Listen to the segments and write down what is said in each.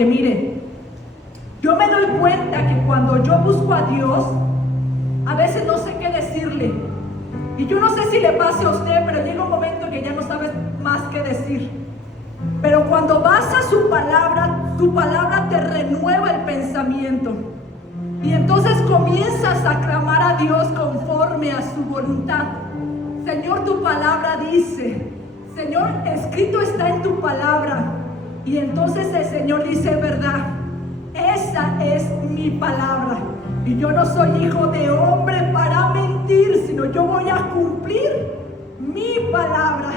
porque mire, yo me doy cuenta que cuando yo busco a Dios, a veces no sé qué decirle. Y yo no sé si le pase a usted, pero llega un momento que ya no sabes más qué decir. Pero cuando vas a su palabra te renueva el pensamiento. Y entonces comienzas a clamar a Dios conforme a su voluntad. Señor, tu palabra dice, Señor, escrito está en tu palabra. Y entonces el Señor dice, verdad, esa es mi palabra. Y yo no soy hijo de hombre para mentir, sino yo voy a cumplir mi palabra.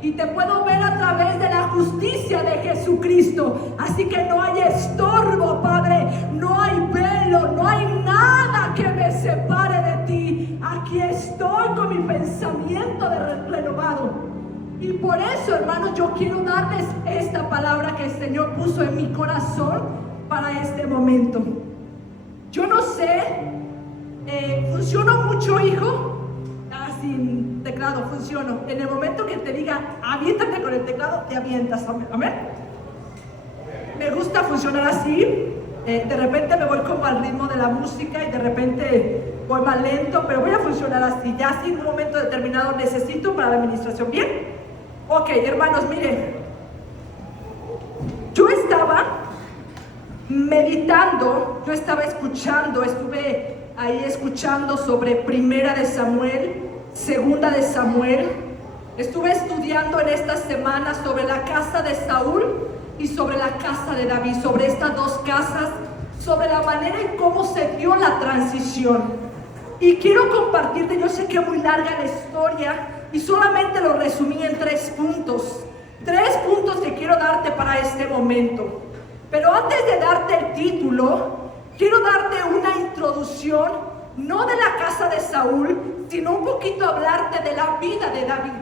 Y te puedo ver a través de la justicia de Jesucristo. Así que no hay estorbo, Padre, no hay velo, no hay nada que me separe de ti. Aquí estoy con mi pensamiento renovado. Y por eso, hermanos, yo quiero darles esta palabra que el Señor puso en mi corazón para este momento. Yo no sé, ¿funcionó mucho, hijo? Sin teclado, funciono. En el momento que te diga, aviéntate con el teclado, te avientas. Amén. Me gusta funcionar así. De repente me voy como al ritmo de la música y de repente voy más lento, pero voy a funcionar así. Ya sin un momento determinado necesito para la administración. ¿Bien? Ok, hermanos, miren. Yo estaba meditando, yo estaba escuchando, estuve ahí escuchando sobre Primera de Samuel, Segunda de Samuel. Estuve estudiando en esta semana sobre la casa de Saúl y sobre la casa de David, sobre estas dos casas, sobre la manera en cómo se dio la transición. Y quiero compartirte, yo sé que es muy larga la historia y solamente lo resumí en 3 puntos. 3 puntos que quiero darte para este momento. Pero antes de darte el título, quiero darte una introducción, no de la casa de Saúl, sino un poquito hablarte de la vida de David.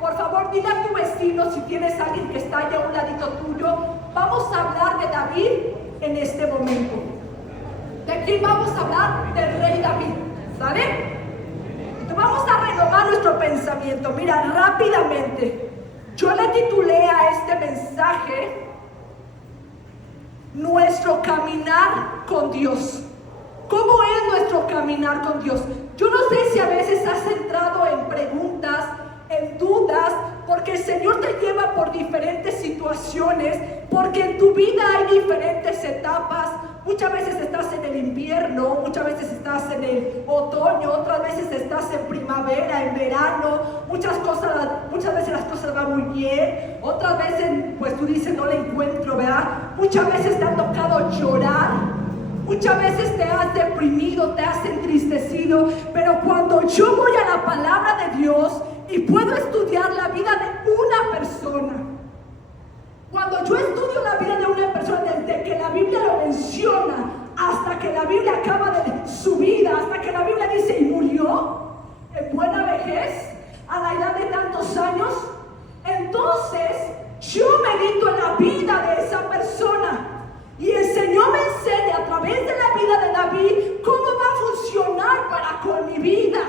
Por favor, dile a tu vecino, si tienes a alguien que está allá a un ladito tuyo, vamos a hablar de David en este momento. ¿De quién vamos a hablar? Del rey David, ¿sale? Entonces vamos a renovar nuestro pensamiento. Mira, rápidamente, yo le titulé a este mensaje Nuestro caminar con Dios. ¿Cómo es nuestro caminar con Dios? Yo no sé si a veces has entrado en preguntas, en dudas, porque el Señor te lleva por diferentes situaciones, porque en tu vida hay diferentes etapas. Muchas veces estás en el invierno, muchas veces estás en el otoño, otras veces estás en primavera, en verano. Muchas veces las cosas van muy bien, otras veces pues tú dices no la encuentro, ¿verdad? Muchas veces te ha tocado llorar, muchas veces te has deprimido, te has entristecido, pero cuando yo voy a la palabra de Dios y puedo estudiar la vida de una persona, cuando yo estudio la vida de una persona, desde que la Biblia lo menciona hasta que la Biblia acaba de su vida, hasta que la Biblia dice y murió en buena vejez, a la edad de tantos años, entonces yo medito en la vida de esa persona y el Señor me enseña a través de la vida de David cómo va a funcionar para con mi vida.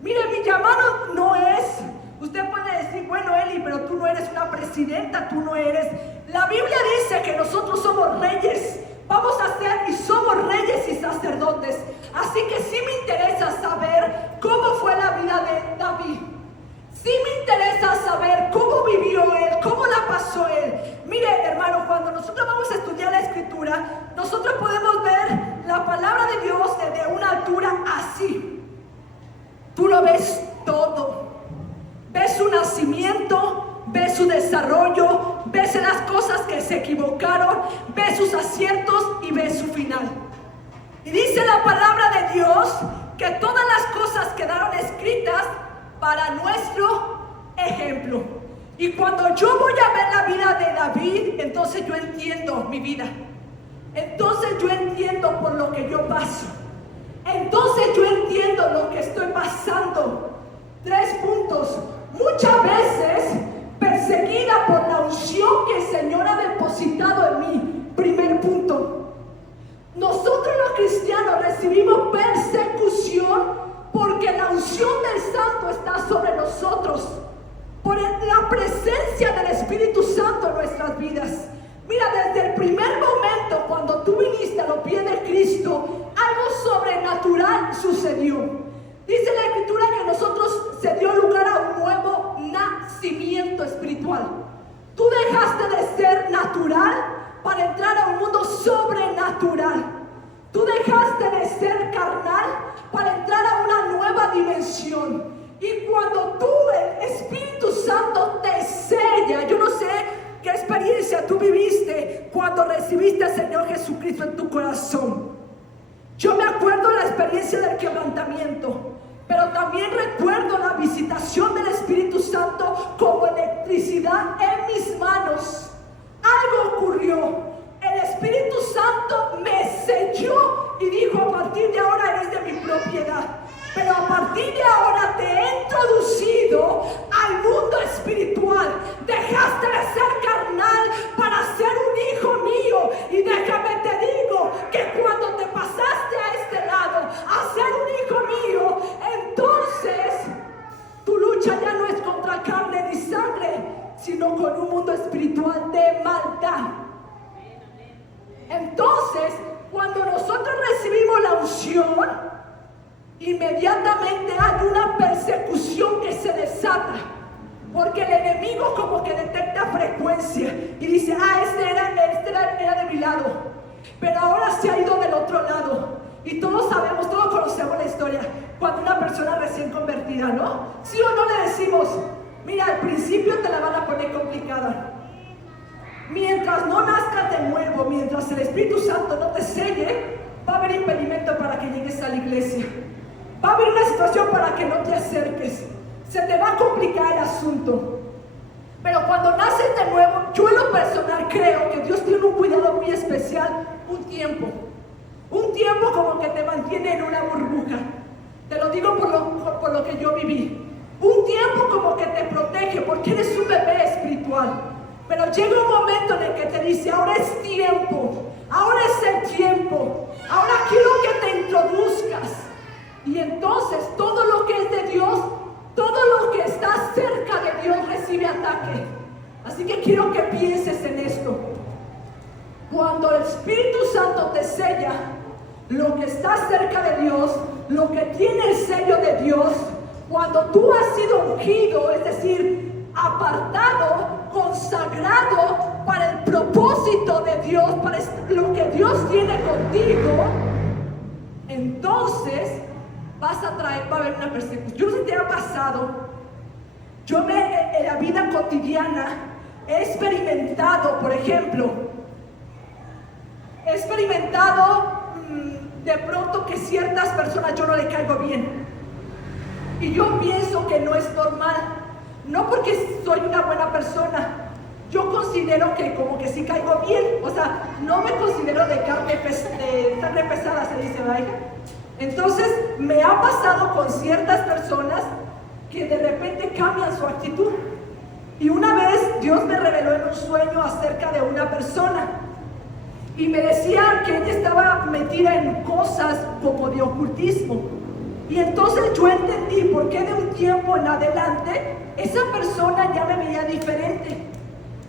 Mire, mi llamado no es, usted puede decir, bueno Eli, pero tú no eres una presidenta, tú no eres. La Biblia dice que nosotros somos reyes, vamos a ser y somos reyes y sacerdotes. Así que sí me interesa saber cómo fue la vida de David. Sí me interesa saber cómo vivió él, cómo la pasó él. Mire, hermano, cuando nosotros vamos a estudiar la Escritura, nosotros podemos ver la palabra de Dios desde una altura así. Tú lo ves todo. Ves su nacimiento, ves su desarrollo, ves las cosas que se equivocaron, ves sus aciertos y ves su final. Y dice la palabra de Dios que todas las cosas quedaron escritas para nuestro ejemplo. Y cuando yo voy a ver la vida de David, entonces yo entiendo mi vida. Entonces yo entiendo por lo que yo paso. Entonces yo entiendo lo que estoy pasando. 3 puntos. Muchas veces perseguida por la unción que el Señor ha depositado en mí. Primer punto. Nosotros los cristianos recibimos persecución porque la unción del Santo está sobre nosotros, por la presencia del Espíritu Santo en nuestras vidas. Mira, desde el primer Y cuando tú, el Espíritu Santo te sella, yo no sé qué experiencia tú viviste cuando recibiste al Señor Jesucristo en tu corazón. Yo me acuerdo de la experiencia del quebrantamiento, pero también recuerdo la visitación del Espíritu Santo como electricidad en mis manos. Algo ocurrió. El Espíritu Santo me selló y dijo: a partir de ahora eres de mi propiedad. Pero a partir de ahora te he introducido al mundo espiritual. Dejaste de ser carnal para ser un hijo mío. Y déjame te digo que cuando te pasaste a este lado a ser un hijo mío, entonces tu lucha ya no es contra carne ni sangre, sino con un mundo espiritual de maldad. Entonces, cuando nosotros recibimos la unción, inmediatamente hay una persecución que se desata, porque el enemigo como que detecta frecuencia y dice: este era de mi lado, pero ahora se ha ido del otro lado. Y todos sabemos, todos conocemos la historia cuando una persona recién convertida, ¿no? ¿Sí o no le decimos: mira, al principio te la van a poner complicada, mientras no nazcas de nuevo, mientras el Espíritu Santo no te selle, va a haber impedimento para que llegues a la iglesia? Va a haber una situación para que no te acerques. Se te va a complicar el asunto. Pero cuando naces de nuevo, yo en lo personal creo que Dios tiene un cuidado muy especial, un tiempo. Un tiempo como que te mantiene en una burbuja. Te lo digo por lo que yo viví. Un tiempo como que te protege porque eres un bebé espiritual. Pero llega un momento en el que te dice: ahora es tiempo. Ahora es el tiempo. Ahora quiero que te introduzcas. Y entonces todo lo que es de Dios, todo lo que está cerca de Dios recibe ataque. Así que quiero que pienses en esto. Cuando el Espíritu Santo te sella, lo que está cerca de Dios, lo que tiene el sello de Dios, cuando tú has sido ungido, es decir, apartado, consagrado para el propósito de Dios, para lo que Dios tiene contigo, entonces va a haber una persecución. Yo no sé si te ha pasado. En la vida cotidiana he experimentado, por ejemplo, de pronto que ciertas personas yo no le caigo bien. Y yo pienso que no es normal. No porque soy una buena persona. Yo considero que como que sí caigo bien. O sea, no me considero de carne pesada, se dice, ¿verdad? Entonces, me ha pasado con ciertas personas que de repente cambian su actitud. Y una vez Dios me reveló en un sueño acerca de una persona. Y me decía que ella estaba metida en cosas como de ocultismo. Y entonces yo entendí por qué de un tiempo en adelante esa persona ya me veía diferente.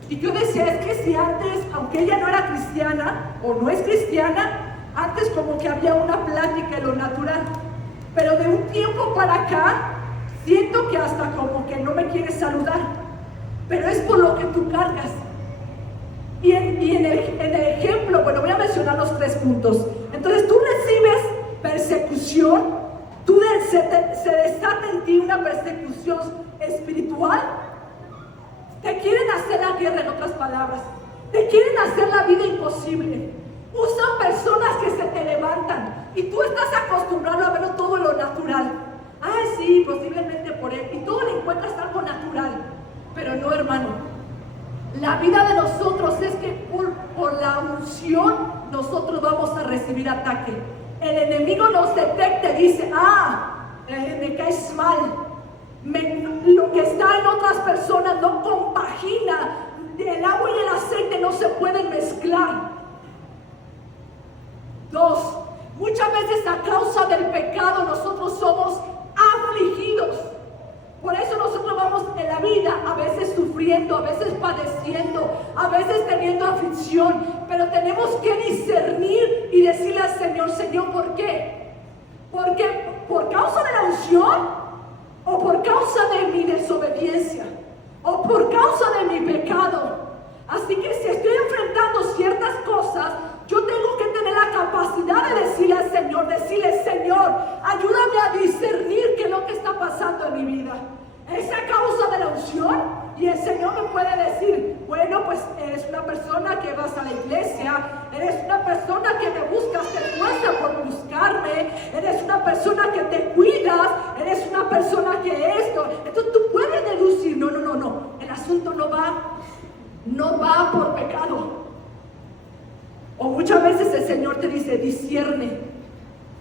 Y yo decía: es que si antes, aunque ella no era cristiana o no es cristiana, antes como que había una plática en lo natural, pero de un tiempo para acá siento que hasta como que no me quiere saludar, pero es por lo que tú cargas. Y en el ejemplo, bueno, voy a mencionar los 3 puntos. Entonces tú recibes persecución, se desata en ti una persecución espiritual. Te quieren hacer la guerra, en otras palabras, te quieren hacer la vida imposible. Usan personas que se te levantan y tú estás acostumbrado a verlo todo lo natural. Sí, posiblemente por él. Y todo le encuentras algo natural. Pero no, hermano. La vida de nosotros es que por la unción nosotros vamos a recibir ataque. El enemigo nos detecta y dice: me caes mal. Lo que está en otras personas no compagina. El agua y el aceite no se pueden mezclar. 2, muchas veces a causa del pecado nosotros somos afligidos. Por eso nosotros vamos en la vida a veces sufriendo, a veces padeciendo, a veces teniendo aflicción, pero tenemos que discernir y decirle al Señor: Señor, ¿por qué? Porque por causa de la unción, o por causa de mi desobediencia, o por causa de mi pecado. Así que si estoy enfrentando ciertas cosas, yo tengo que tener la capacidad de decirle al Señor, Señor, ayúdame a discernir qué es lo que está pasando en mi vida. iglesia, eres una persona que me buscas, te esfuerzas por buscarme, eres una persona que te cuidas, eres una persona que esto. Entonces tú puedes deducir, no, el asunto no va por pecado. O muchas veces el Señor te dice, discierne,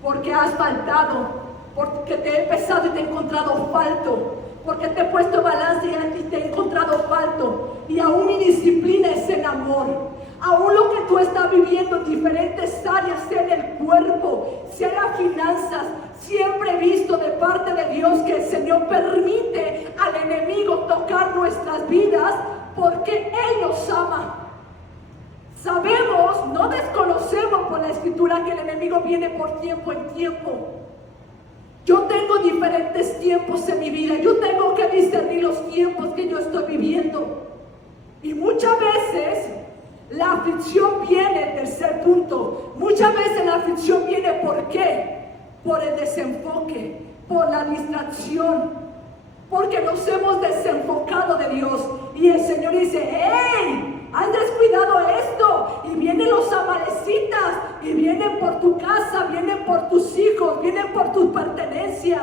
porque has faltado, porque te he pesado y te he encontrado falto, porque te he puesto balance y te he encontrado falto. Y aún mi disciplina es en amor. Aún lo que tú estás viviendo en diferentes áreas, sea en el cuerpo, sea en las finanzas, siempre he visto de parte de Dios que el Señor permite al enemigo tocar nuestras vidas porque Él nos ama. Sabemos, no desconocemos por la Escritura que el enemigo viene por tiempo en tiempo. Yo tengo diferentes tiempos en mi vida. Yo tengo que discernir los tiempos que yo estoy viviendo. Y muchas veces la aflicción viene, tercer punto. Muchas veces la aflicción viene, ¿por qué? Por el desenfoque, por la distracción. Porque nos hemos desenfocado de Dios. Y el Señor dice, ¡hey! Has descuidado esto, y vienen los amalecitas, y vienen por tu casa, vienen por tus hijos, vienen por tus pertenencias.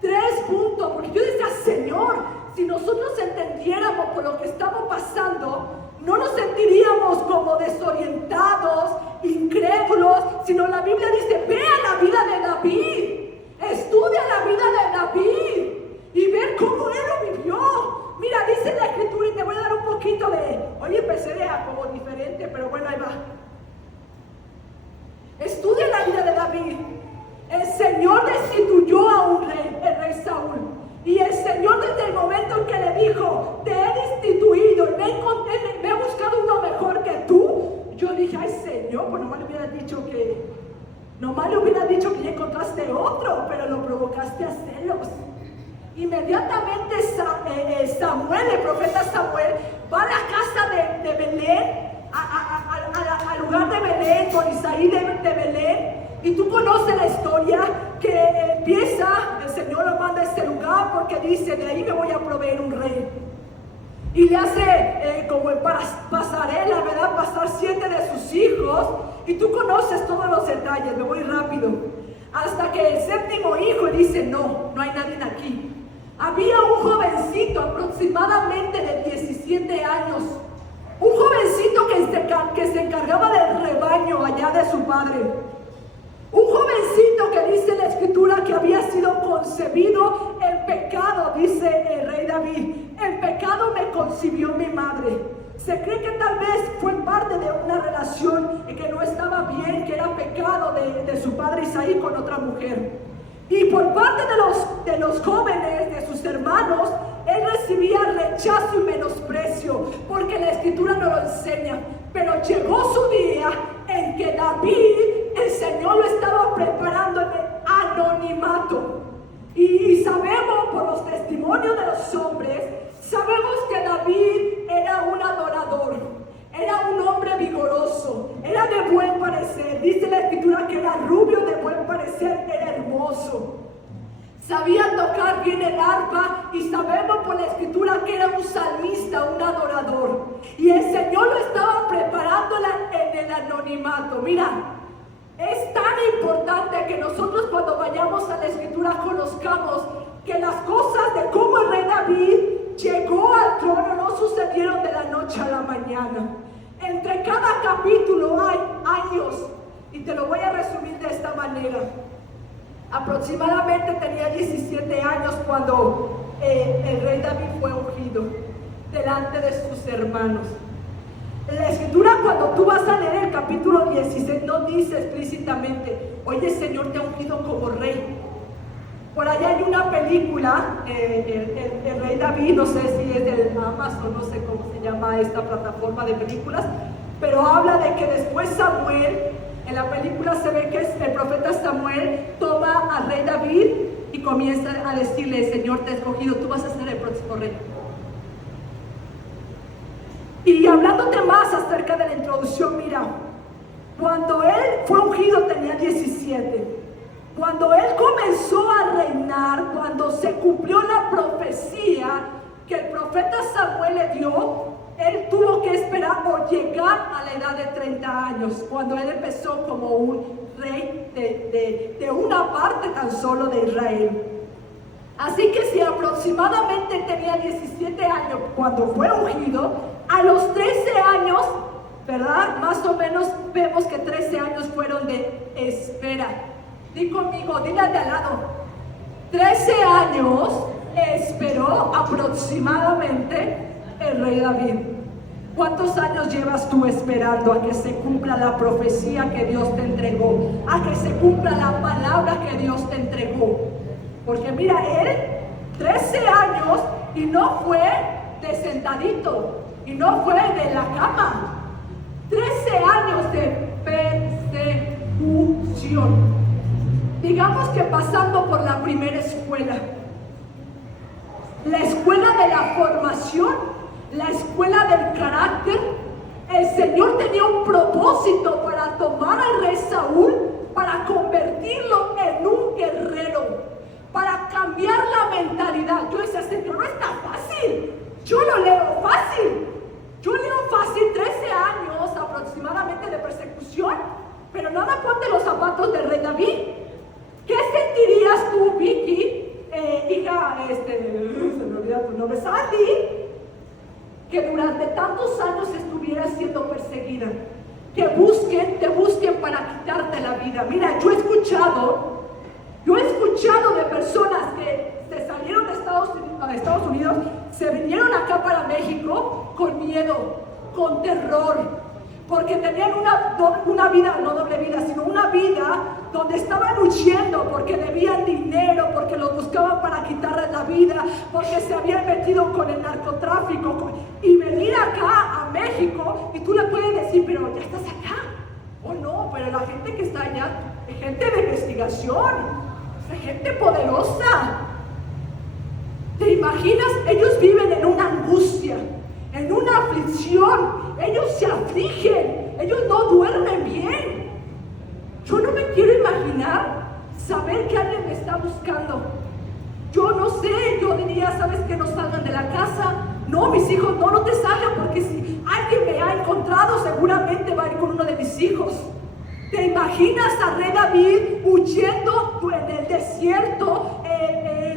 3 puntos, porque yo decía, Señor, si nosotros entendiéramos por lo que estamos pasando, no nos sentiríamos como desorientados, incrédulos, sino la Biblia dice, vea la vida de David, estudia la vida de David, y ver cómo él lo vivió. Mira, dice la Escritura, y te voy a dar un poquito de... Hoy empecé de como diferente, pero bueno, ahí va. Estudia la vida de David. El Señor destituyó a un rey, el rey Saúl. Y el Señor desde el momento en que le dijo, te he destituido y me he buscado uno mejor que tú. Yo dije, ay Señor, pues nomás le hubiera dicho que ya encontraste otro, pero lo provocaste a celos. Inmediatamente Samuel, el profeta Samuel, va a la casa de Belén, al lugar de Belén, con Isaí de Belén, y tú conoces la historia que empieza, el Señor lo manda a este lugar porque dice, de ahí me voy a proveer un rey. Y le hace como en pasarela, ¿verdad? Pasar 7 de sus hijos, y tú conoces todos los detalles, me voy rápido. Hasta que el 7º hijo dice, no hay nadie aquí. Había un jovencito aproximadamente de 17 años, un jovencito que se encargaba del rebaño allá de su padre, un jovencito que dice la Escritura que había sido concebido en pecado, dice el rey David, en pecado me concibió mi madre. Se cree que tal vez fue parte de una relación que no estaba bien, que era pecado de su padre Isaí con otra mujer. Y por parte de los jóvenes, de sus hermanos, él recibía rechazo y menosprecio, porque la Escritura nos lo enseña. Pero llegó su día en que David, el Señor lo estaba preparando en el anonimato. Y sabemos por los testimonios de los hombres, sabemos que David era un adorador, era un hombre vigoroso, era de buen parecer. Dice la Escritura que era rubio, de buen parecer, era hermoso. Sabía tocar bien el arpa, y sabemos por la Escritura que era un salmista, un adorador. Y el Señor lo estaba preparando en el anonimato. Mira, es tan importante que nosotros cuando vayamos a la Escritura conozcamos que las cosas de cómo el rey David llegó al trono no sucedieron de la noche a la mañana. Entre cada capítulo hay años, y te lo voy a resumir de esta manera. Aproximadamente tenía 17 años cuando el rey David fue ungido delante de sus hermanos. En la Escritura, cuando tú vas a leer el capítulo 16, no dice explícitamente, oye, Señor te ha ungido como rey. Por allá hay una película, el rey David, no sé si es de Amazon, no sé cómo se llama esta plataforma de películas, pero habla de que después Samuel, en la película se ve que el profeta Samuel toma al rey David y comienza a decirle, Señor te ha escogido, tú vas a ser el próximo rey. Y hablándote más acerca de la introducción, mira, cuando él fue ungido tenía 17. Cuando él comenzó a reinar, cuando se cumplió la profecía que el profeta Samuel le dio, él tuvo que esperar o llegar a la edad de 30 años, cuando él empezó como un rey de una parte tan solo de Israel. Así que si aproximadamente tenía 17 años cuando fue ungido, a los 13 años, ¿verdad? Más o menos vemos que 13 años fueron de espera. Di conmigo, dile al de al lado. 13 años esperó aproximadamente el rey David. ¿Cuántos años llevas tú esperando a que se cumpla la profecía que Dios te entregó? A que se cumpla la palabra que Dios te entregó. Porque mira, él 13 años y no fue de sentadito y no fue de la cama. 13 años de persecución. Digamos que pasando por la primera escuela, la escuela de la formación, la escuela del carácter, el Señor tenía un propósito para tomar al rey Saúl, para convertirlo en un guerrero, para cambiar la mentalidad. Yo decía, Señor, no está fácil. Yo lo leo fácil. Yo leo fácil 13 años aproximadamente de persecución, pero nada ponte los zapatos del rey David. ¿Qué sentirías tú, Vicky, hija, se me olvida tu nombre, Sandy, que durante tantos años estuvieras siendo perseguida? Que te busquen para quitarte la vida. Mira, yo he escuchado de personas que se salieron de Estados Unidos, se vinieron acá para México con miedo, con terror, porque tenían una vida, no doble vida, sino una vida donde estaban huyendo porque debían dinero, porque los buscaban para quitarles la vida, porque se habían metido con el narcotráfico. Y venir acá a México, y tú le puedes decir, pero ya estás acá. Oh no, pero la gente que está allá es gente de investigación, es gente poderosa. ¿Te imaginas? Ellos viven en una angustia, en una aflicción. Ellos se afligen, ellos no duermen bien. Yo no me quiero imaginar saber que alguien me está buscando. Yo no sé, yo diría, ¿sabes qué? No salgan de la casa. No, mis hijos, no te salgan, porque si alguien me ha encontrado, seguramente va a ir con uno de mis hijos. ¿Te imaginas a rey David huyendo en el desierto,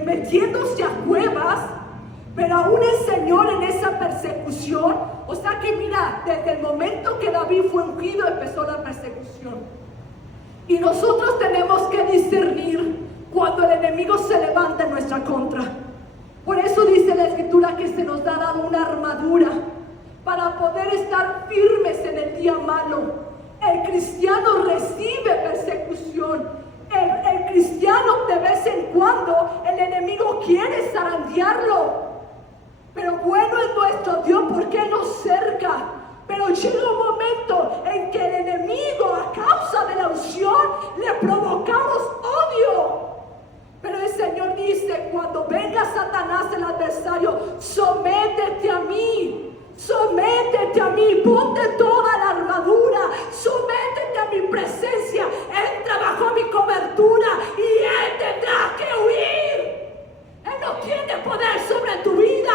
metiéndose a cuevas? Pero aún el Señor en esa persecución, o sea que mira, desde el momento que David fue ungido empezó la persecución. Y nosotros tenemos que discernir cuando el enemigo se levanta en nuestra contra. Por eso dice la Escritura que se nos ha dado una armadura para poder estar firmes en el día malo. El cristiano recibe persecución. El cristiano, de vez en cuando el enemigo quiere zarandearlo. Pero bueno es nuestro Dios porque nos cerca. Pero llega un momento en que el enemigo, a causa de la unción, le provocamos odio. Pero el Señor dice, cuando venga Satanás, el adversario, sométete a mí. Sométete a mí, ponte toda la armadura, sométete a mi presencia, entra bajo mi cobertura y Él tendrá que huir. Él no tiene poder sobre tu vida,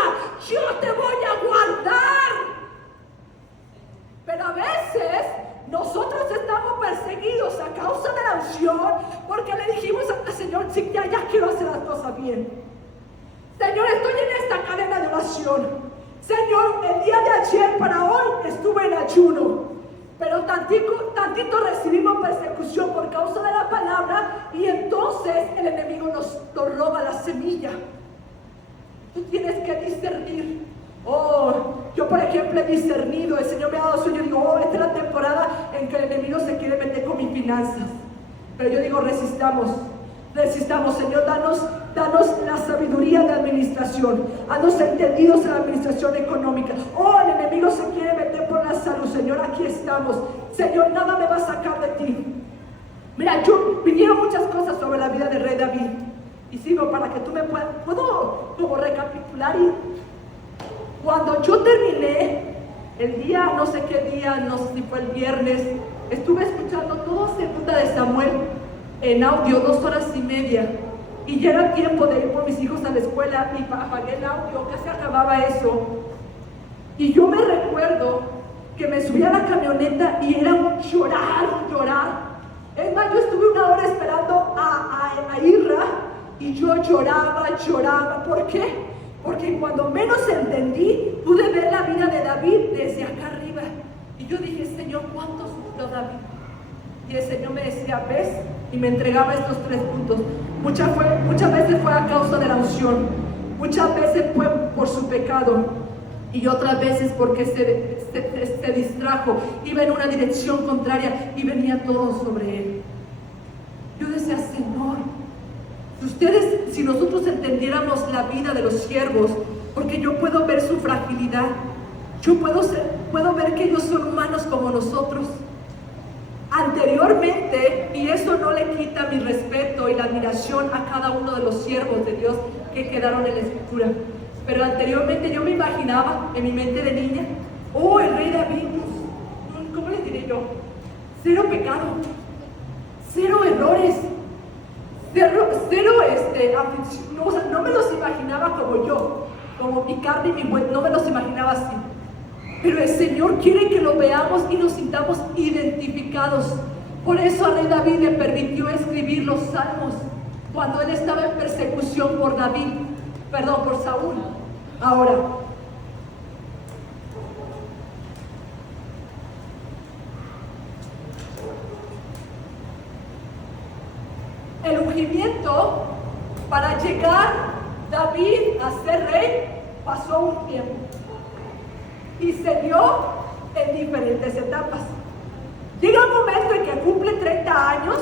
yo te voy a guardar. Pero a veces nosotros estamos perseguidos a causa de la unción porque le dijimos al Señor, sí, ya quiero hacer las cosas bien. Señor, estoy en esta cadena de oración. Señor, el día de ayer para hoy estuve en ayuno, pero tantito recibimos persecución por causa de la palabra y entonces el enemigo nos roba la semilla. Tú tienes que discernir. Yo por ejemplo he discernido, el Señor me ha dado sueño y digo, esta es la temporada en que el enemigo se quiere meter con mis finanzas. Pero yo digo, resistamos, Señor, danos la sabiduría de administración, haznos entendidos en la administración económica. El enemigo se quiere meter por la salud, Señor, aquí estamos. Señor, nada me va a sacar de ti. Mira, vinieron muchas cosas sobre la vida del rey David. Y sigo para que tú me puedo como recapitular. Y cuando yo terminé, el día, no sé qué día, no sé si fue el viernes, estuve escuchando todo Segunda de Samuel en audio, 2 horas y media. Y ya era tiempo de ir por mis hijos a la escuela y apagué el audio, casi acababa eso. Y yo me recuerdo que me subí a la camioneta y era un llorar. Es más, yo estuve una hora esperando a Irra y yo lloraba. ¿Por qué? Porque cuando menos entendí, pude ver la vida de David desde acá arriba. Y yo dije, Señor, ¿cuánto sufrió David? Y el Señor me decía, ¿ves? Y me entregaba estos 3 puntos. Muchas veces fue a causa de la unción. Muchas veces fue por su pecado. Y otras veces porque se distrajo. Iba en una dirección contraria y venía todo sobre él. Yo decía, Señor, si nosotros entendiéramos la vida de los siervos, porque yo puedo ver su fragilidad. Yo puedo ver que ellos son humanos como nosotros. Anteriormente, y eso no le quita mi respeto y la admiración a cada uno de los siervos de Dios que quedaron en la Escritura, pero anteriormente yo me imaginaba en mi mente de niña, el rey David, ¿cómo les diré yo? 0 pecado, 0 errores, 0 aflicción. No me los imaginaba como yo, como mi carne y mi buey, no me los imaginaba así. Pero el Señor quiere que lo veamos y nos sintamos identificados. Por eso a rey David le permitió escribir los salmos cuando él estaba en persecución por Saúl. Ahora, el ungimiento para llegar David a ser rey pasó un tiempo. Y se dio en diferentes etapas. Llega un momento en que cumple 30 años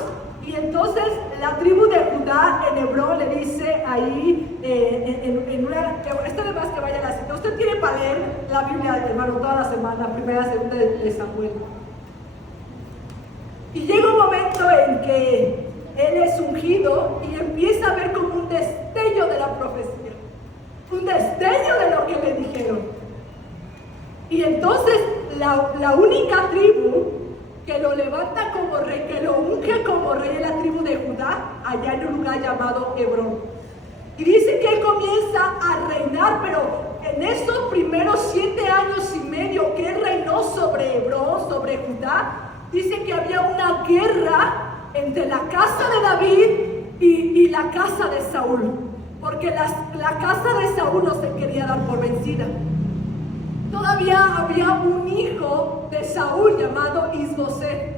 y entonces la tribu de Judá en Hebrón le dice ahí, esto además que vaya a la cita. Usted tiene para leer la Biblia, hermano, toda la semana, 1ª, 2ª de Samuel. Y llega un momento en que él es ungido y empieza a ver como un destello de la profecía, un destello de lo que le dijeron. Y entonces la única tribu que lo levanta como rey, que lo unge como rey, es la tribu de Judá, allá en un lugar llamado Hebrón. Y dice que él comienza a reinar, pero en esos primeros 7 años y medio que él reinó sobre Hebrón, sobre Judá, dice que había una guerra entre la casa de David y la casa de Saúl, porque la casa de Saúl no se quería dar por vencida. Todavía había un hijo de Saúl llamado Isboset,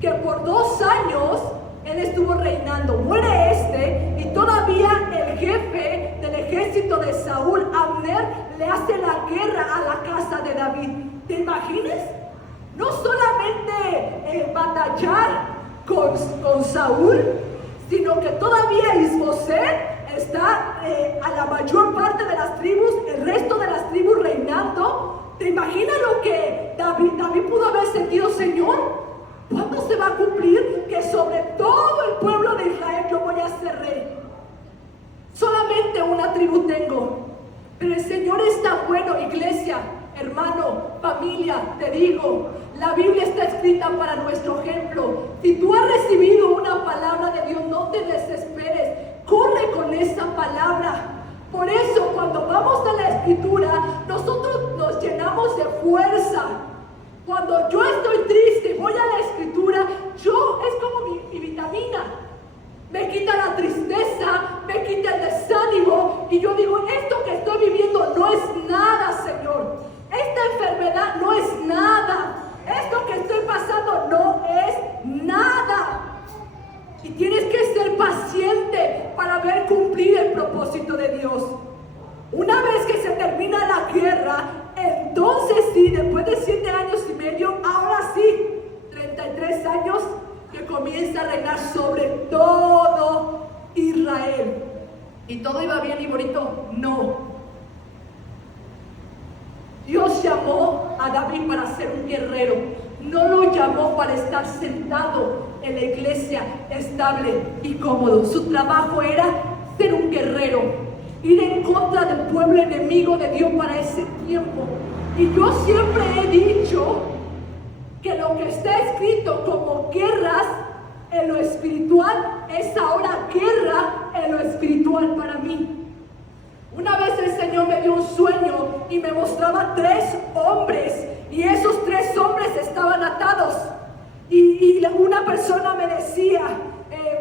que por 2 años él estuvo reinando. Muere y todavía el jefe del ejército de Saúl, Abner, le hace la guerra a la casa de David. ¿Te imaginas? No solamente batallar con Saúl, sino que todavía Isboset está a la mayor parte de las tribus, el resto de las tribus reinando. ¿Te imaginas lo que David pudo haber sentido? Señor, ¿cuándo se va a cumplir que sobre todo el pueblo de Israel yo voy a ser rey? Solamente una tribu tengo, pero el Señor es tan bueno, iglesia, hermano, familia. Te digo, la Biblia está escrita para nuestro ejemplo. Si tú has recibido una palabra de Dios, no te desesperes, corre con esa palabra. Por eso cuando vamos a la Escritura, nosotros nos llenamos de fuerza. Cuando yo estoy triste y voy a la Escritura, es como mi vitamina. Me quita la tristeza, me quita el desánimo y yo digo, esto que estoy viviendo no es nada, Señor. Esta enfermedad no es nada. Esto que estoy pasando no es nada. Y tienes que ser paciente para ver cumplir el propósito de Dios. Una vez que se termina la guerra, entonces sí, después de 7 años y medio, ahora sí, 33 años, que comienza a reinar sobre todo Israel. ¿Y todo iba bien y bonito? No. Dios llamó a David para ser un guerrero. No lo llamó para estar sentado en la iglesia estable y cómodo. Su trabajo era ser un guerrero, ir en contra del pueblo enemigo de Dios para ese tiempo. Y yo siempre he dicho que lo que está escrito como guerras en lo espiritual es ahora guerra en lo espiritual para mí. Una vez el Señor me dio un sueño y me mostraba 3 hombres, y esos 3 hombres estaban atados. Y una persona me decía,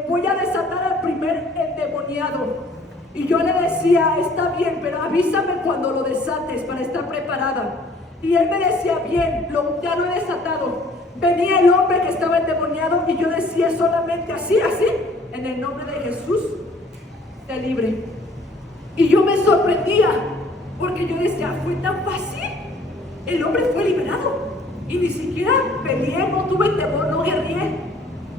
voy a desatar al primer endemoniado. Y yo le decía, está bien, pero avísame cuando lo desates para estar preparada. Y él me decía, bien, ya lo he desatado. Venía el hombre que estaba endemoniado y yo decía solamente así, en el nombre de Jesús, sé libre. Y yo me sorprendía, porque yo decía, fue tan fácil. El hombre fue liberado. Y ni siquiera peleé, no tuve temor, no guerrié.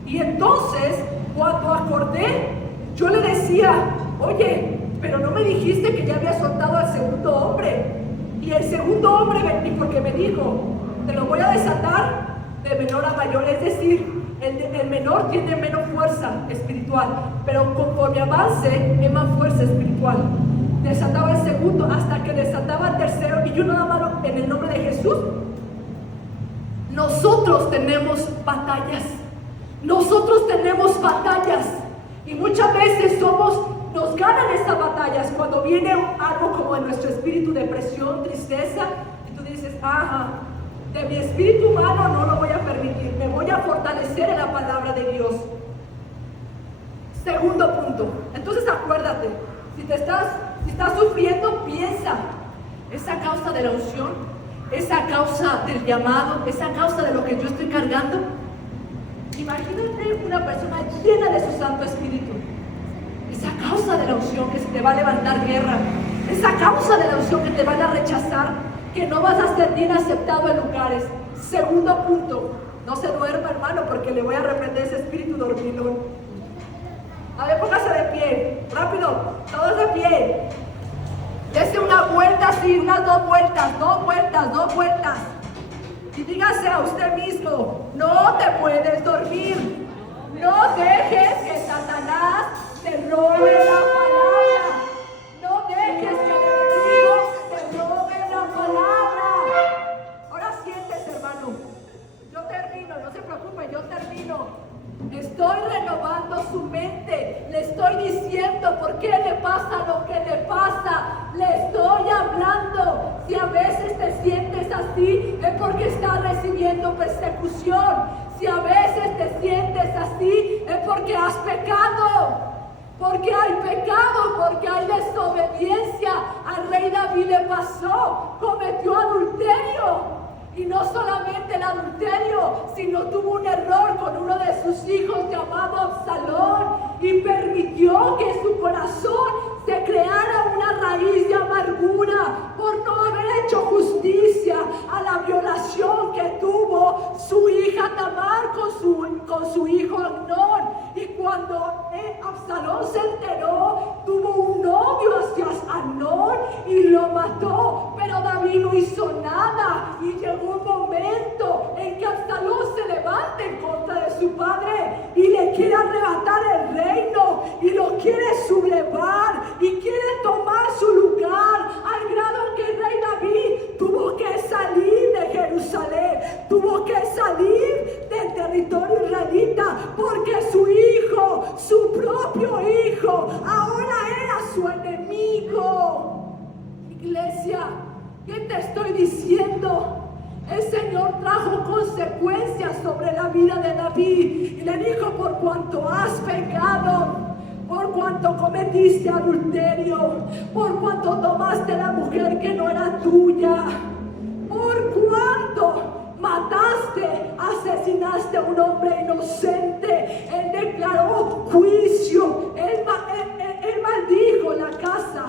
Y entonces, cuando acordé, yo le decía, oye, pero no me dijiste que ya había soltado al segundo hombre. Y el segundo hombre, porque me dijo, te lo voy a desatar de menor a mayor. Es decir, el menor tiene menos fuerza espiritual, pero conforme avance, es más fuerza espiritual. Desataba el segundo hasta que desataba el tercero. Y yo nada más, en el nombre de Jesús, nosotros tenemos batallas. Nosotros tenemos batallas. Y muchas veces nos ganan estas batallas cuando viene algo como en nuestro espíritu, depresión, tristeza, y tú dices, de mi espíritu humano no lo voy a permitir, me voy a fortalecer en la palabra de Dios. Segundo punto, entonces acuérdate, si estás sufriendo, piensa, ¿es a causa de la unción? ¿Es a causa del llamado? ¿Es a causa de lo que yo estoy cargando? Imagínate una persona llena de su Santo Espíritu. Es a causa de la unción que se te va a levantar guerra. Es a causa de la unción que te van a rechazar, que no vas a ser bien aceptado en lugares. Segundo punto, no se duerma, hermano, porque le voy a reprender ese espíritu dormilón. A ver, póngase de pie, rápido, todos de pie. Dese una vuelta así, unas 2 vueltas. Y dígase a usted mismo, no te puedes dormir. No dejes que Satanás te robe la palabra. No dejes que el enemigo te robe la palabra. Ahora siéntese, hermano. Yo termino, no se preocupe, yo termino. Estoy renovando su mente. Le estoy diciendo por qué le pasa lo que le pasa. Le estoy hablando. Si a veces te sientes así, es porque estás recibiendo persecución. Si a veces te sientes así, es porque has pecado. Porque hay pecado, porque hay desobediencia. Al rey David le pasó, cometió adulterio. Y no solamente el adulterio, sino tuvo un error con uno de sus hijos llamado Absalón y permitió que en su corazón se creara una raíz de amargura por no haber hecho justicia a la violación que tuvo su hija Tamar con su hijo Amnón. Y cuando Absalón se enteró, tuvo un novio hacia Amnón y lo mató, pero David no hizo nada. Y llegó un momento en que Absalón se levanta en contra de su padre y le quiere arrebatar el reino y lo quiere sublevar y quiere tomar su lugar, al grado que el rey David tuvo que salir de Jerusalén, tuvo que salir del territorio israelita, porque su hijo, su propio hijo, ahora era su enemigo. Iglesia, ¿qué te estoy diciendo? El Señor trajo consecuencias sobre la vida de David y le dijo, por cuanto has pecado, por cuanto cometiste adulterio, por cuanto tomaste la mujer que no era tuya, por cuanto mataste, asesinaste a un hombre inocente. Él declaró juicio, él maldijo la casa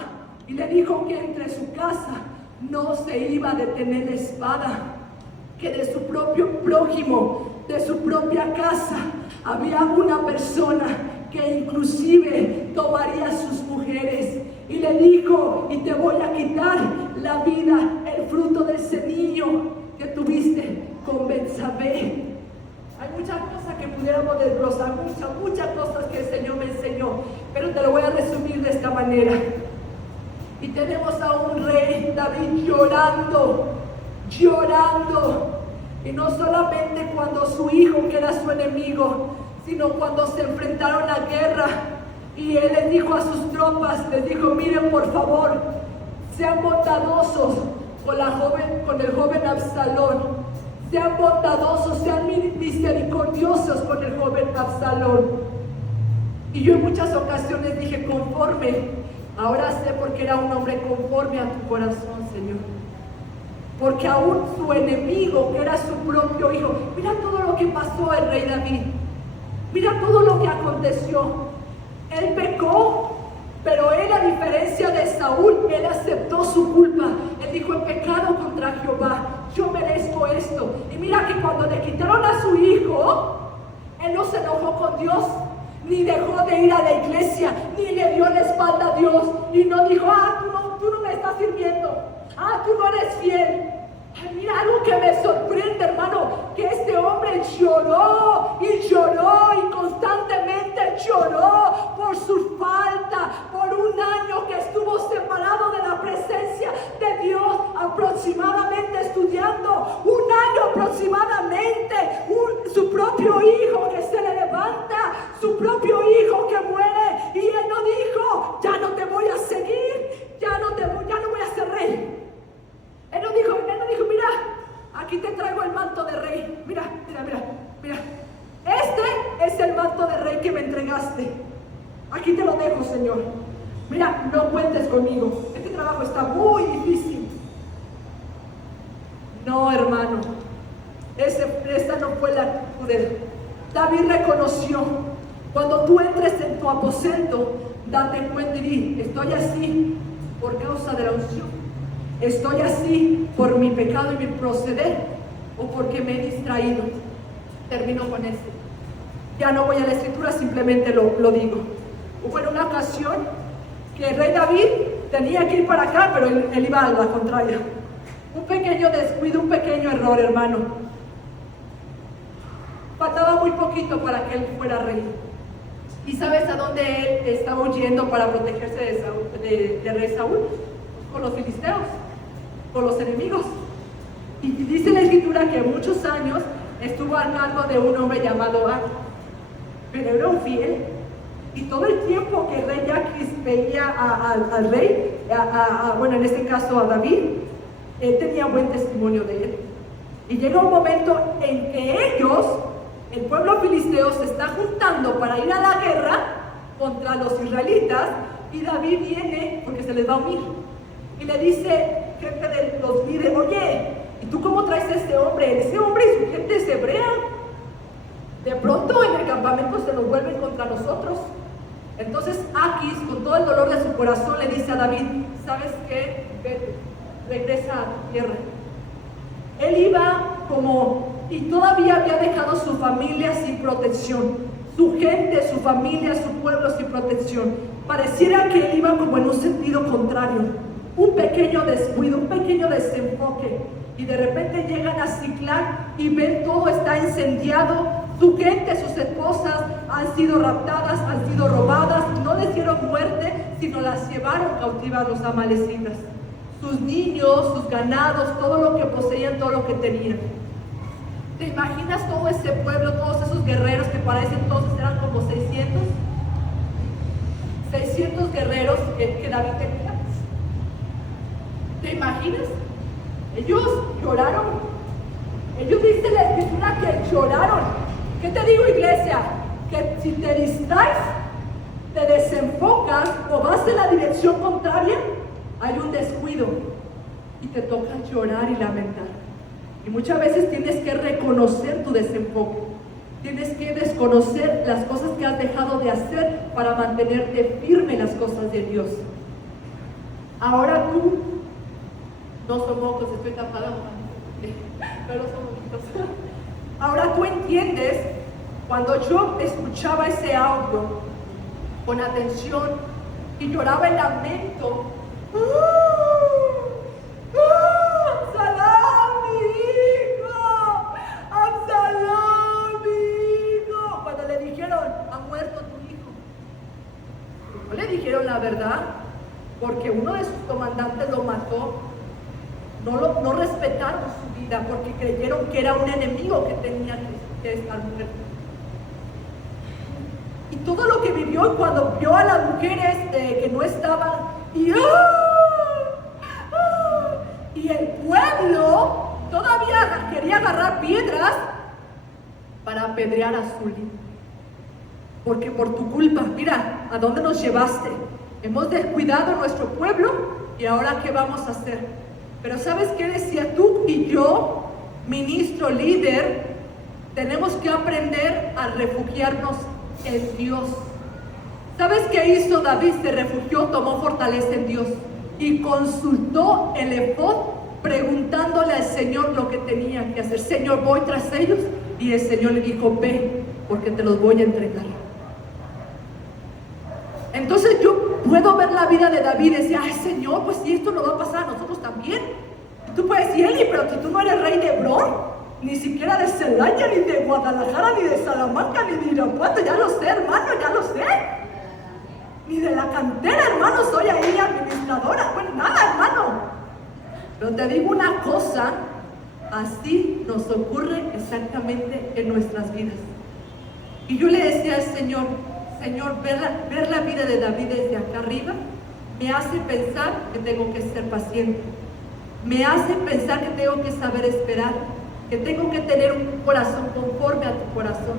y le dijo que entre su casa no se iba a detener la espada, que de su propio prójimo, de su propia casa, había una persona que inclusive tomaría sus mujeres. Y le dijo, y te voy a quitar la vida, el fruto de ese niño que tuviste con Betsabé. Hay muchas cosas que pudiéramos desglosar, muchas cosas que el Señor me enseñó, pero te lo voy a resumir de esta manera. Y tenemos a un rey David llorando, y no solamente cuando su hijo queda su enemigo, sino cuando se enfrentaron a guerra Y él les dijo a sus tropas, les dijo, miren por favor, sean bondadosos con el joven Absalón, sean bondadosos, sean misericordiosos con el joven Absalón. Y yo en muchas ocasiones dije, conforme, ahora sé por qué era un hombre conforme a tu corazón, Señor. Porque aún su enemigo, que era su propio hijo, mira todo lo que pasó el rey David, mira todo lo que aconteció. Él pecó, pero él, a diferencia de Saúl, él aceptó su culpa. Él dijo, he pecado contra Jehová, yo merezco esto. Y mira que cuando le quitaron a su hijo, él no se enojó con Dios, ni dejó de ir a la iglesia, ni le dio la espalda a Dios, y no dijo, tú no me estás sirviendo, tú no eres fiel. Ay, mira algo que me sorprende, hermano, que este hombre lloró y constantemente lloró por su falta, por un año que estuvo separado de la presencia de Dios, aproximadamente estudiando, un año aproximadamente, su propio hijo que se le levanta, su propio hijo que muere, y él no dijo, ya no te voy a seguir, ya no voy a ser rey. Él no dijo, mira, aquí te traigo el manto de rey. Mira. Este es el manto de rey que me entregaste. Aquí te lo dejo, Señor. Mira, no cuentes conmigo. Este trabajo está muy difícil. No, hermano. Esa no fue la actitud de él. David reconoció. Cuando tú entres en tu aposento, date cuenta y di, estoy así por causa de la unción. Estoy así por mi pecado y mi proceder, o porque me he distraído. Termino con esto. Ya no voy a la escritura, simplemente lo digo. Hubo en una ocasión que el rey David tenía que ir para acá, pero él iba a la contraria. Un pequeño descuido, un pequeño error, hermano. Faltaba muy poquito para que él fuera rey. ¿Y sabes a dónde él estaba huyendo para protegerse de rey Saúl? Con los filisteos, con los enemigos. Y dice la escritura que muchos años estuvo al cargo de un hombre llamado Ar, pero era un fiel. Y todo el tiempo que el rey Yaquis veía al rey, bueno, en este caso a David, él tenía buen testimonio de él. Y llega un momento en que ellos, el pueblo filisteo, se está juntando para ir a la guerra contra los israelitas, y David viene porque se les va a unir. Y le dice, jefe de los líderes, oye, ¿y tú cómo traes a este hombre? Ese hombre y su gente es hebrea. De pronto en el campamento se nos vuelven contra nosotros. Entonces Aquis, con todo el dolor de su corazón, le dice a David, ¿sabes qué? Vete, regresa a tu tierra. Él iba y todavía había dejado su familia sin protección, su gente, su familia, su pueblo sin protección. Pareciera que él iba como en un sentido contrario. Un pequeño descuido, un pequeño desenfoque, y de repente llegan a Ziklag y ven todo está incendiado, su gente, sus esposas han sido raptadas, han sido robadas, no les dieron muerte, sino las llevaron cautivas los amalecitas, sus niños, sus ganados, todo lo que poseían, todo lo que tenían. ¿Te imaginas todo ese pueblo, todos esos guerreros que para ese entonces eran como 600 guerreros que David tenía? ¿Te imaginas? Ellos lloraron. Ellos dicen la escritura que lloraron. ¿Qué te digo, iglesia? Que si te distraes, te desenfocas o vas en la dirección contraria, hay un descuido y te toca llorar y lamentar. Y muchas veces tienes que reconocer tu desenfoque. Tienes que desconocer las cosas que has dejado de hacer para mantenerte firme en las cosas de Dios. Ahora tú, no son mocos, estoy tapada, pero son moquitos. Ahora tú entiendes, cuando yo escuchaba ese audio con atención y lloraba en lamento, ¡Absalón, mi hijo! ¡Absalón, mi hijo! Cuando le dijeron, ha muerto tu hijo. No le dijeron la verdad, porque uno de sus comandantes lo mató. No respetaron su vida porque creyeron que era un enemigo que tenía que estar muerto. y todo lo que vivió, y cuando vio a las mujeres que no estaban, y el pueblo todavía quería agarrar piedras para apedrear a Zuli. Porque por tu culpa, mira, ¿a dónde nos llevaste? Hemos descuidado nuestro pueblo y ahora ¿qué vamos a hacer? Pero ¿sabes qué decía tú y yo, ministro, líder? Tenemos que aprender a refugiarnos en Dios. ¿Sabes qué hizo David? Se refugió, tomó fortaleza en Dios y consultó el efod, preguntándole al Señor lo que tenía que hacer. Señor, voy tras ellos. Y el Señor le dijo, ve, porque te los voy a entregar. Entonces yo puedo ver la vida de David y decir, ay Señor, pues si esto nos va a pasar a nosotros también. Y tú puedes decir, Eli, pero tú no eres rey de Hebrón, ni siquiera de Celaya, ni de Guadalajara, ni de Salamanca, ni de Irapuato. Ya lo sé, hermano, ya lo sé. Ni de la cantera, hermano, soy ahí administradora. Bueno, nada, hermano. Pero te digo una cosa, así nos ocurre exactamente en nuestras vidas. Y yo le decía al Señor, ver la vida de David desde acá arriba me hace pensar que tengo que ser paciente, me hace pensar que tengo que saber esperar, que tengo que tener un corazón conforme a tu corazón.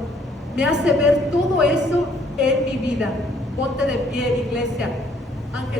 Me hace ver todo eso en mi vida. Ponte de pie, iglesia. Ángel.